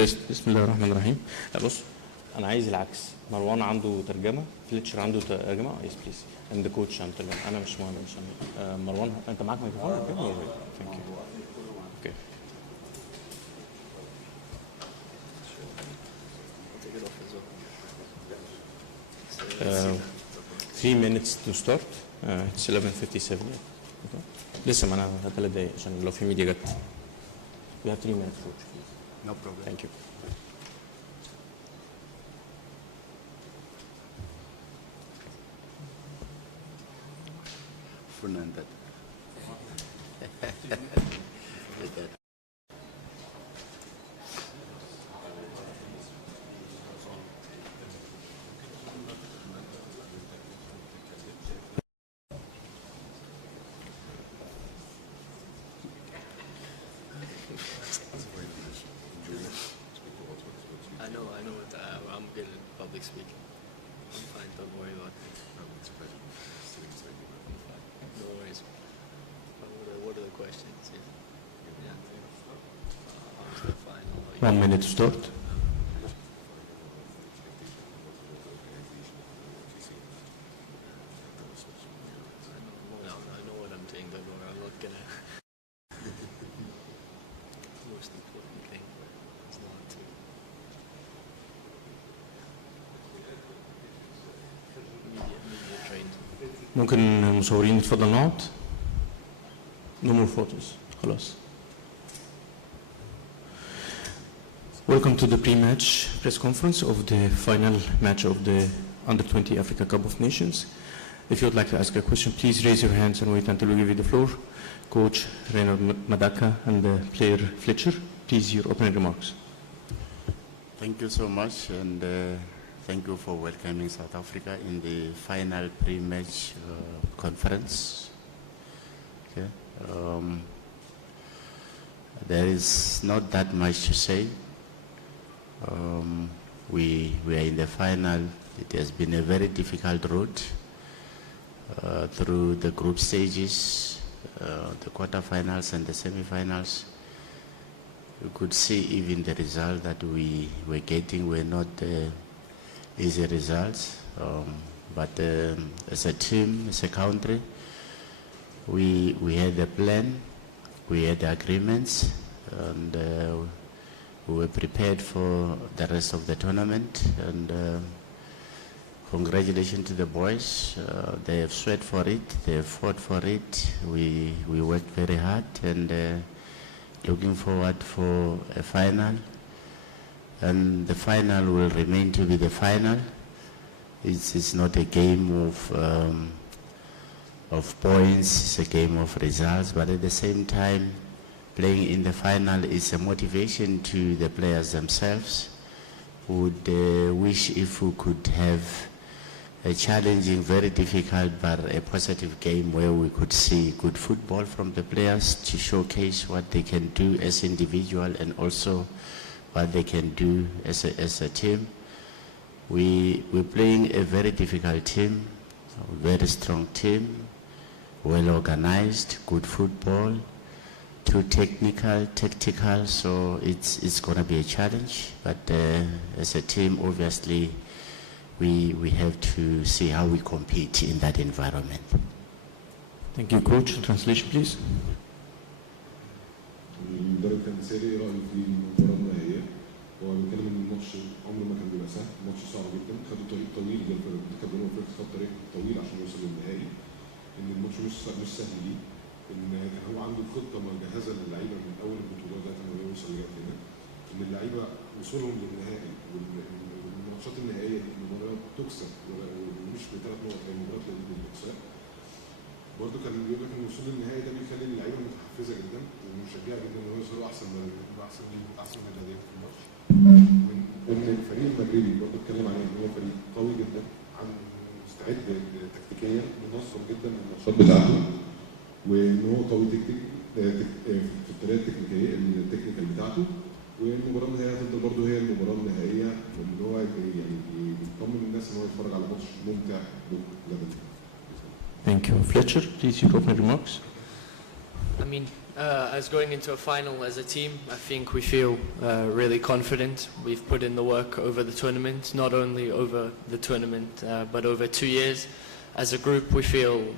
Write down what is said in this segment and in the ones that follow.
تيست. بسم الله الرحمن الرحيم. لا بص، انا عايز العكس. مروان عنده ترجمه، فليتشر عنده ترجمه. يس بليز. اند كوتش عنده ترجمه. انا مش مهم. مش مروان، انت معاك ميكروفون؟ اوكي. ثانك يو. اوكي. 3 minutes to start. It's 11:57. لسه معانا 3 دقايق عشان لو في ميديا جت. We have 3 minutes, coach. No problem. Thank you. Fernanda. I know what I'm good at public speaking. I'm fine, don't worry about it. No worries. What are the questions? Yeah. I'm fine. 1 minute to start. I know what I'm saying, don't worry. I'm not gonna. Most important thing is not to. Media trained. ممكن المصورين يتفضل نقعد. No more photos. خلاص. Welcome to the pre-match press conference of the final match of the Under-20 Africa Cup of Nations. If you would like to ask a question, please raise your hands and wait until we give you the floor. Coach Raymond Mdaka and the player Fletcher, please your opening remarks. Thank you so much, and thank you for welcoming South Africa in the final pre-match conference. Okay. There is not that much to say. We are in the final. It has been a very difficult road through the group stages, the quarterfinals and the semi-finals. We could see even the result that we were getting were not easy results. But as a team, as a country, we had a plan, we had agreements, and we were prepared for the rest of the tournament. And congratulations to the boys. They have sweat for it, they have fought for it. We worked very hard, and looking forward for a final. And the final will remain to be the final. It's not a game of points, it's a game of results, but at the same time, playing in the final is a motivation to the players themselves. Would wish if we could have a challenging, very difficult, but a positive game where we could see good football from the players to showcase what they can do as individual and also what they can do as a team. We're playing a very difficult team, a very strong team, well organized, good football, too technical, tactical, so it's going to be a challenge. But as a team, obviously, we have to see how we compete in that environment. Thank you, Coach. Translation, please. المدرب كان ساري ايه رايه في المباراه النهائيه؟ هو بيتكلم ان الماتش عمره ما كان بيبقى سهل، الماتش صعب جدا، خدوا طريق طويل جدا، كابتن افريقيا خد طريق طويل عشان يوصل للنهائي، ان الماتش مش سهل ليه، ان كان هو عنده خطه مجهزه للعيبه من اول البطولات لغايه ما يوصل لغايه هنا، ان اللعيبه وصولهم للنهائي والماتشات النهائيه دي مباريات تكسب ومش بثلاث نقط، هي مباريات لازم بالاقصاء. برضه كان بيقول لك ان الوصول للنهائي ده بيخلي اللعيبه متحفزه جدا ومشجعه جدا ان هو يوصلوا احسن من الاداء في الماتش. وان الفريق المغربي برضه اتكلم عليه ان هو فريق قوي جدا، مستعد تكتيكيا، منظم جدا الماتشات بتاعته، وان هو قوي في الطريقه التكنيكال بتاعته، والمباراه النهائيه هتفضل برضه هي المباراه النهائيه، وان هو يعني بيطمن الناس ان هو يتفرج على ماتش ممتع غدا. Thank you. Fletcher, please your opening remarks. I As going into a final as a team, I think we feel really confident. We've put in the work over the tournament, not only over the tournament, but over 2 years. As a group, we feel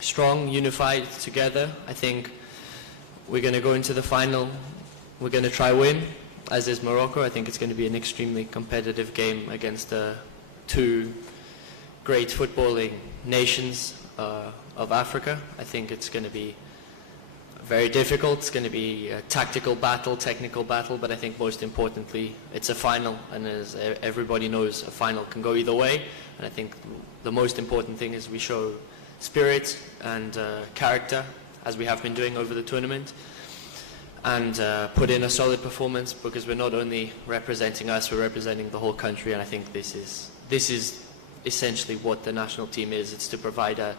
strong, unified, together. I think we're going to go into the final. We're going to try win, as is Morocco. I think it's going to be an extremely competitive game against two great footballing nations of Africa. I think it's going to be very difficult. It's going to be a tactical battle, technical battle, but I think most importantly, it's a final, and as everybody knows, a final can go either way. And I think the most important thing is we show spirit and character, as we have been doing over the tournament, and put in a solid performance, because we're not only representing us, we're representing the whole country. And I think this is essentially what the national team is. It's to provide a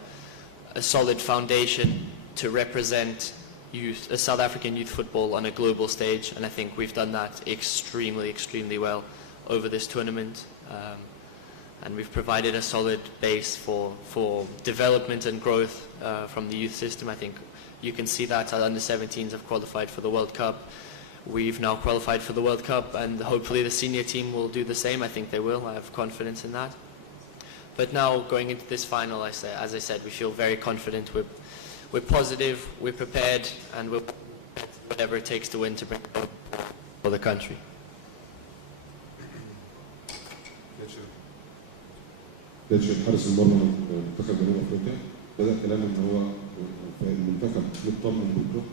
solid foundation to represent youth, South African youth football on a global stage, and I think we've done that extremely, extremely well over this tournament, and we've provided a solid base for development and growth from the youth system. I think you can see that our under-17s have qualified for the World Cup. We've now qualified for the World Cup, and hopefully the senior team will do the same. I think they will. I have confidence in that. But now, going into this final, as I said, we feel very confident. We're positive, we're prepared, and we'll do whatever it takes to win, to bring it home for the country. فليتشر حارس المرمى منتخب جنوب افريقيا بدا كلام ان هو المنتخب مطمن بكره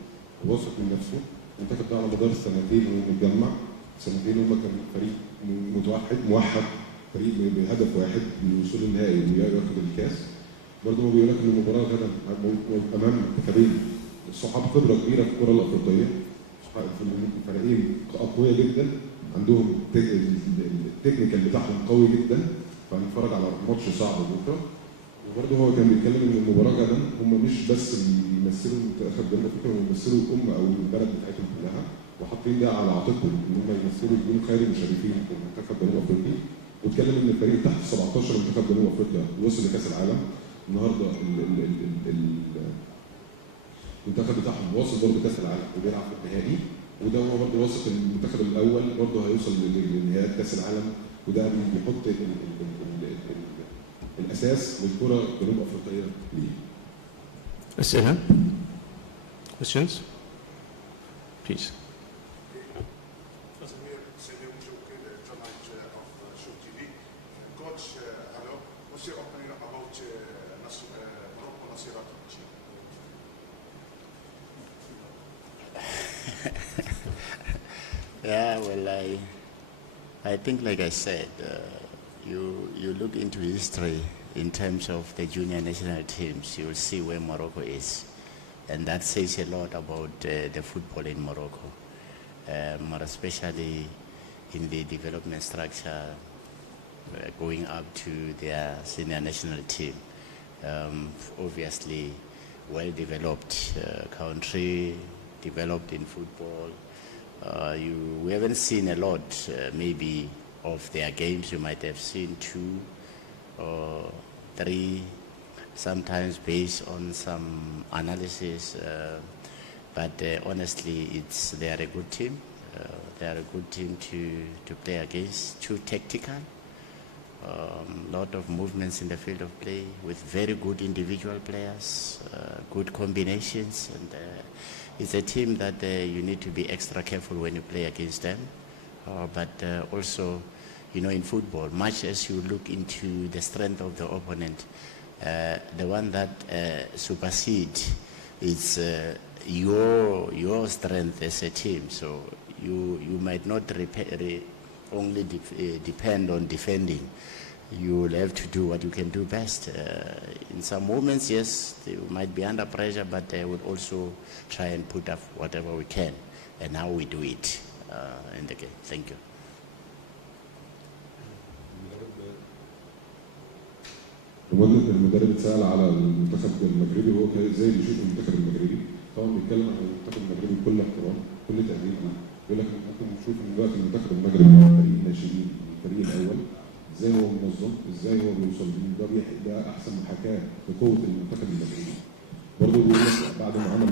وواثق من نفسه. المنتخب ده على مدار السنتين ومتجمع سنتين، هم كان فريق موحد فريق بهدف واحد للوصول للنهائي وياخد الكاس. برضه هو بيقول لك ان المباراه غدا امام منتخبين صحاب خبره كبيره في الكره الافريقيه، فريقين اقوياء جدا، عندهم التكنيكال بتاعهم قوي جدا، فهنتفرج على ماتش صعب بكره. وبرضه هو كان بيتكلم ان المباراه غدا هم مش بس بيمثلوا منتخب جنوب افريقيا، هم بيمثلوا الامه او البلد بتاعتهم كلها، وحاطين ده على عاتقهم ان هم يمثلوا يكونوا خير المشاركين في المنتخب جنوب افريقيا. واتكلم ان الفريق تحت 17 منتخب جنوب افريقيا وصل لكاس العالم. النهارده المنتخب بتاعهم واصل برضه كاس العالم وبيلعب في النهائي، وده هو برضه واثق ان المنتخب الاول برضه هيوصل لنهائيات كاس العالم، وده بيحط الاساس للكره الجنوب افريقيه ليه. اسئله؟ questions? Please. What's your opinion about Morocco Nasirat? Yeah, well, I think, like I said, you look into history in terms of the junior national teams, you will see where Morocco is, and that says a lot about the football in Morocco, more especially in the development structure. Going up to their senior national team. Obviously, well-developed country, developed in football. We haven't seen a lot, maybe, of their games. You might have seen 2 or 3, sometimes based on some analysis. But honestly, they are a good team. They are a good team to play against. Too tactical. Lot of movements in the field of play with very good individual players, good combinations, and it's a team that you need to be extra careful when you play against them. But also, in football, much as you look into the strength of the opponent, the one that supersedes is your strength as a team. So you might not only depend on defending. You will have to do what you can do best. In some moments, yes, they might be under pressure, but they will also try and put up whatever we can, and how we do it in the game. Thank you. المدرب اتسأل على المنتخب المغربي وهو ازاي بيشوف المنتخب المغربي. طبعا بيتكلم عن المنتخب المغربي بكل احترام، كل تقدير ليه. بيقول لك ممكن نشوف ان دلوقتي المنتخب المغربي فريق ناشئين، الفريق الاول ازاي هو منظم، ازاي هو بيوصل ده احسن محاكاه لقوه المنتخب المغربي. برضه بيقول لك بعد ما عمل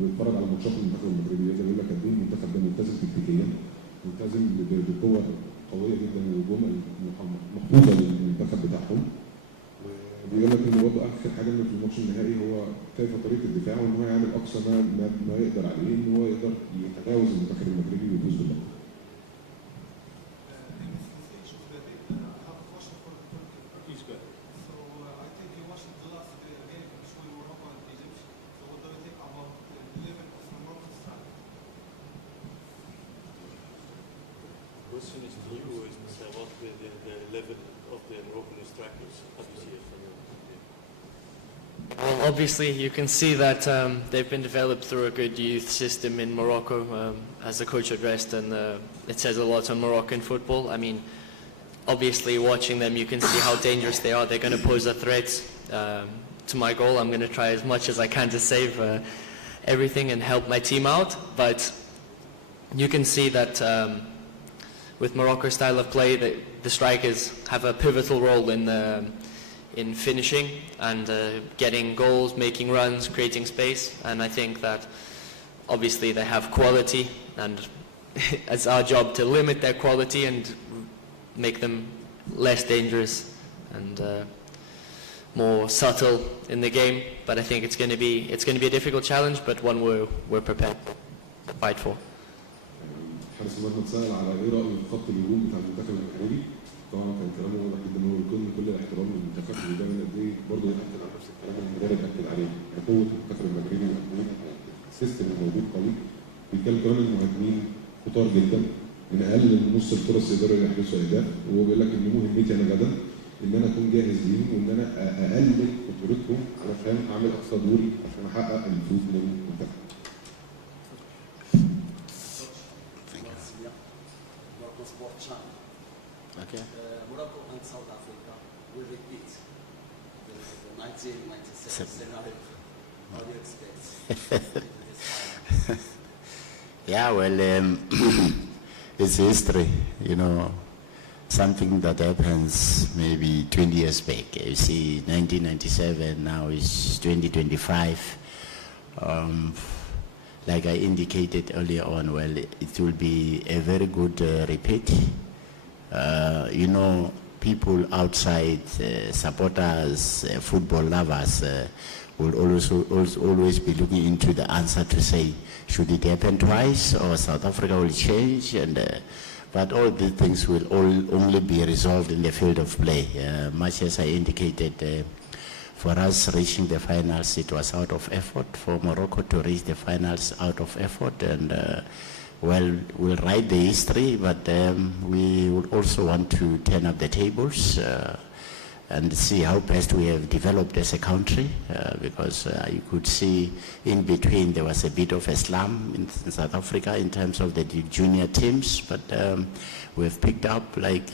بيتفرج على ماتشات المنتخب المغربي يقول لك قد ايه المنتخب ده ملتزم تكتيكيا، ملتزم بقوه قويه جدا وجمل محفوظه للمنتخب بتاعهم. وبيقول لك ان برضه اخر حاجه في الماتش النهائي هو كيف طريقه الدفاع وان هو يعمل اقصى ما يقدر عليه ان هو يقدر يتجاوز المنتخب المغربي ويفوز باللقب. Question is to you is what the level of the Moroccan strikers as you see it from your point of view? Well, obviously you can see that they've been developed through a good youth system in Morocco, as the coach addressed, and it says a lot on Moroccan football. I mean, obviously watching them you can see how dangerous they are. They're going to pose a threat to my goal. I'm going to try as much as I can to save everything and help my team out, but you can see that with Morocco's style of play, the strikers have a pivotal role in finishing and getting goals, making runs, creating space. And I think that obviously they have quality, and it's our job to limit their quality and make them less dangerous and more subtle in the game. But I think it's going to be a difficult challenge, but one we're prepared to fight for. حارس المرمى اتسأل على ايه رايه في خط الهجوم بتاع المنتخب المغربي. طبعا كان كلامه واضح جدا ان هو بيكون كل الاحترام للمنتخب ودايما قد ايه برضه ياكد على نفس الكلام اللي المدرب اكد عليه قوه المنتخب المغربي وقوه السيستم الموجود قوي. بيتكلم كمان المهاجمين خطار جدا، من اقل من نص الفرص يقدروا يحدثوا اهداف، وهو بيقول لك ان مهمتي انا غدا ان انا اكون جاهز ليهم وان انا اقلل خطورتهم علشان اعمل اقصى دوري عشان احقق الفوز للمنتخب. Okay. Morocco and South Africa will repeat the 1997 scenario. How do you expect? Yeah, well, it's history, you know, something that happens maybe 20 years back. You see, 1997, now it's 2025. Like I indicated earlier on, well, it will be a very good repeat. You know, people outside, supporters, football lovers, will always be looking into the answer to say, should it happen twice or South Africa will change? But all these things will only be resolved in the field of play. Much as I indicated, for us reaching the finals, it was out of effort. For Morocco to reach the finals, out of effort. And well, we'll write the history, but we would also want to turn up the tables and see how best we have developed as a country, because you could see in between there was a bit of a slump in South Africa in terms of the junior teams, but we've picked up, like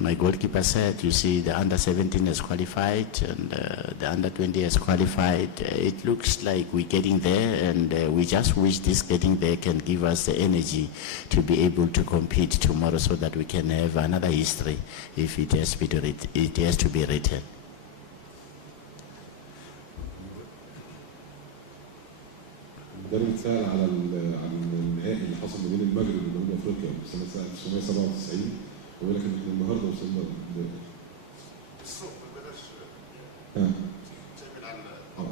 my goalkeeper said, you see the under-17 has qualified and the under-20 has qualified. It looks like we're getting there, and we just wish this getting there can give us the energy to be able to compete tomorrow so that we can have another history if it has to be written. المدرب اتسأل على النهائي اللي حصل ما بين المغرب وجنوب افريقيا في سنه 1997 ويقول لك ان احنا النهارده وصلنا السوق بلاش تعمل على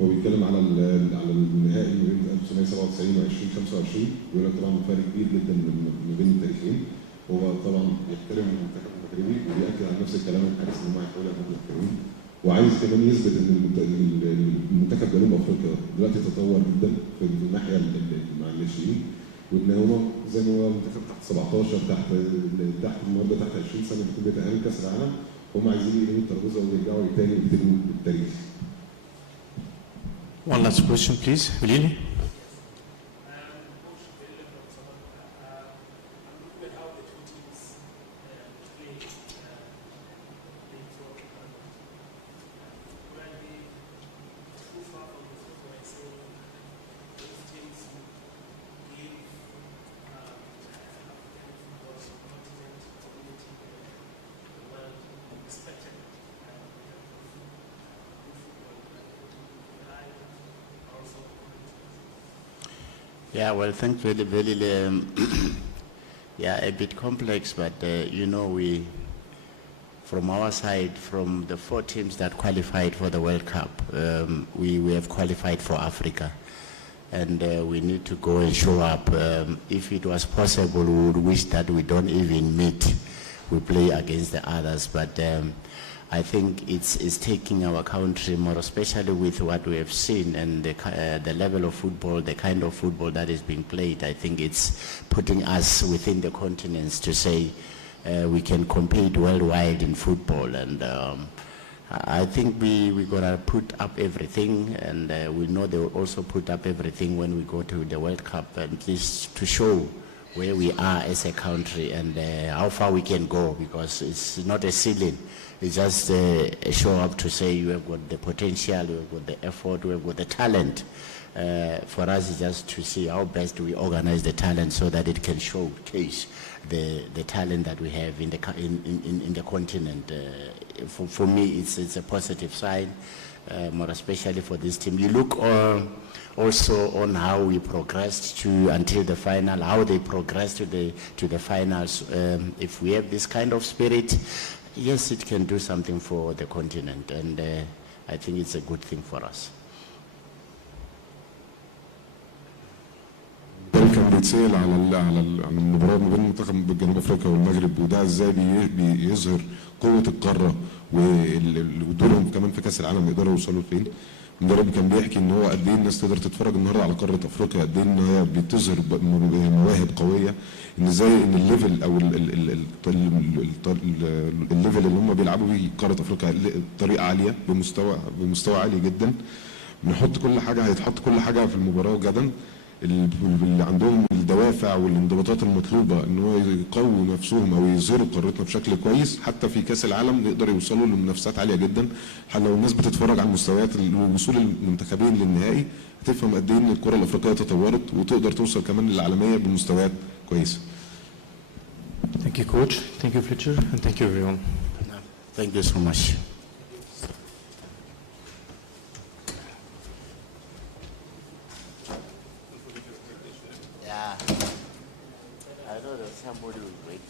هو بيتكلم على النهائي ما بين 1997 و 2025 بيقول لك طبعا فرق كبير جدا ما بين التاريخين. هو طبعا يحترم المنتخب المغربي وبيأكد على نفس الكلام الحارس ان هم هيحاولوا ياخدوا الكريم، وعايز كمان يثبت ان المنتخب جنوب افريقيا دلوقتي تطور جدا في الناحيه مع الناشئين، وان هو زي ما هو منتخب تحت 17 تحت النهارده تحت 20 سنه بيكون بيتأهل كاس العالم، هم عايزين يقلبوا الترابيزه ويرجعوا تاني يكتبوا التاريخ. One last question, please. Bilili? Yeah, well, thanks very, yeah, a bit complex, but you know, from our side, from the 4 teams that qualified for the World Cup, we have qualified for Africa. And we need to go and show up. If it was possible, we would wish that we don't even meet. We play against the others, but I think it's taking our country more, especially with what we have seen and the level of football, the kind of football that is being played. I think it's putting us within the continents to say we can compete worldwide in football. And I think we're gonna put up everything, and we know they will also put up everything when we go to the World Cup, and just to show where we are as a country and how far we can go, because it's not a ceiling. It's just a show up to say you have got the potential, you have got the effort, we have got the talent. For us, it's just to see how best we organize the talent so that it can showcase the talent that we have in the continent. For me, it's a positive sign, more especially for this team. You look also on how we progressed until the final, how they progressed to the finals. If we have this kind of spirit, yes, it can do something for the continent, and I think it's a good thing for us. كان بيتسأل على المباراة ما بين منتخب جنوب افريقيا والمغرب، وده ازاي بيظهر قوة القارة ودورهم كمان في كأس العالم يقدروا يوصلوا فين. المدرب كان بيحكي ان هو قد ايه الناس تقدر تتفرج النهارده على قارة افريقيا، قد ايه ان هي بتظهر مواهب قوية، ان ازاي ان الليفل او الليفل اللي هم بيلعبوا بيه قارة افريقيا بطريقة عالية بمستوى عالي جدا. بنحط كل حاجة، هيتحط كل حاجة في المباراة غدا. اللي عندهم الدوافع والانضباطات المطلوبه ان هو يقووا نفسهم او يظهروا قارتنا بشكل كويس، حتى في كاس العالم يقدر يوصلوا لمنافسات عاليه جدا. لو الناس بتتفرج على المستويات وصول المنتخبين للنهائي هتفهم قد ايه ان الكره الافريقيه تطورت وتقدر توصل كمان للعالميه بمستويات كويسه. Thank you, coach. Thank you, Fletcher, and thank you, everyone. Thank you so much. Yeah, I know that somebody will wait.